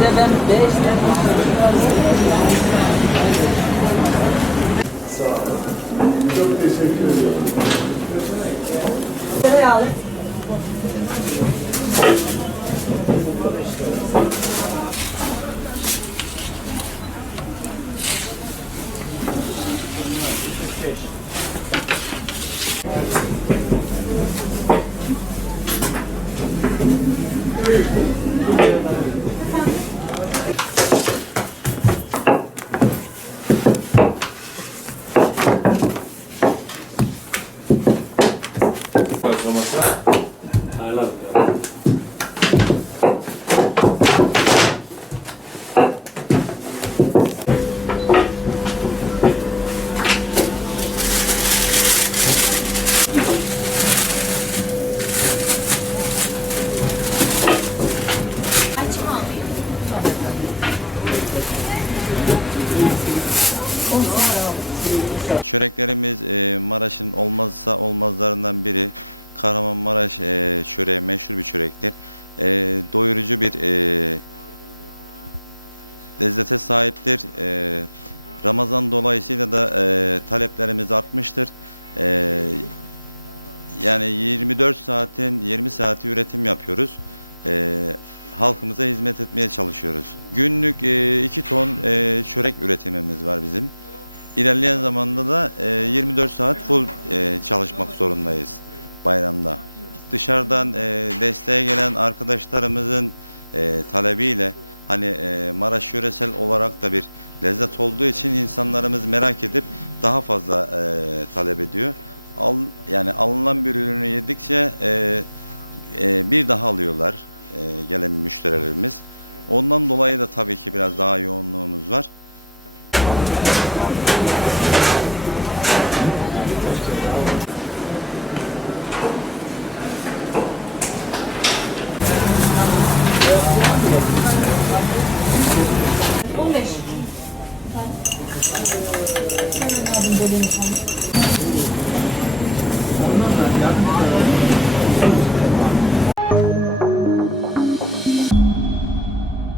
devemos beijo, né? Cereal. Thank Tereyağlı. Çöreklerimiz e, Maraş'ın olmazsa olmazlarından biri. Kahramanmaraş e, çöreği meşhur bir çörektir. E, doyurucu bir e, lezzete sahiptir. E, Ramazan dolayısıyla da e, taleplerimiz artmıştır. E, yani 24 saatin 20 saati üretim yapıyoruz. E, halkımıza hizmet etmeye çalışıyoruz. Günlük 2 ton e, çörek üretimimiz var bizim. İlerleyen zamanda da e, 24 saat full e, çalışmak zorundayız bayramda. Dışarıdan e, desteğe gelen arkadaşlarımızın e, talebiyle hani e, Maraş yöresel olarak da bir lezzet olduğu için insanlarımız merak edip daha fazla e, talep ediyor. Al, yani alınan bir ürünü yedikçe e, e, bir daha alıyorlar e, gelen müşterilerimiz. Ondan dolayı da tabii ki biraz daha yoğunluğumuz var. yani.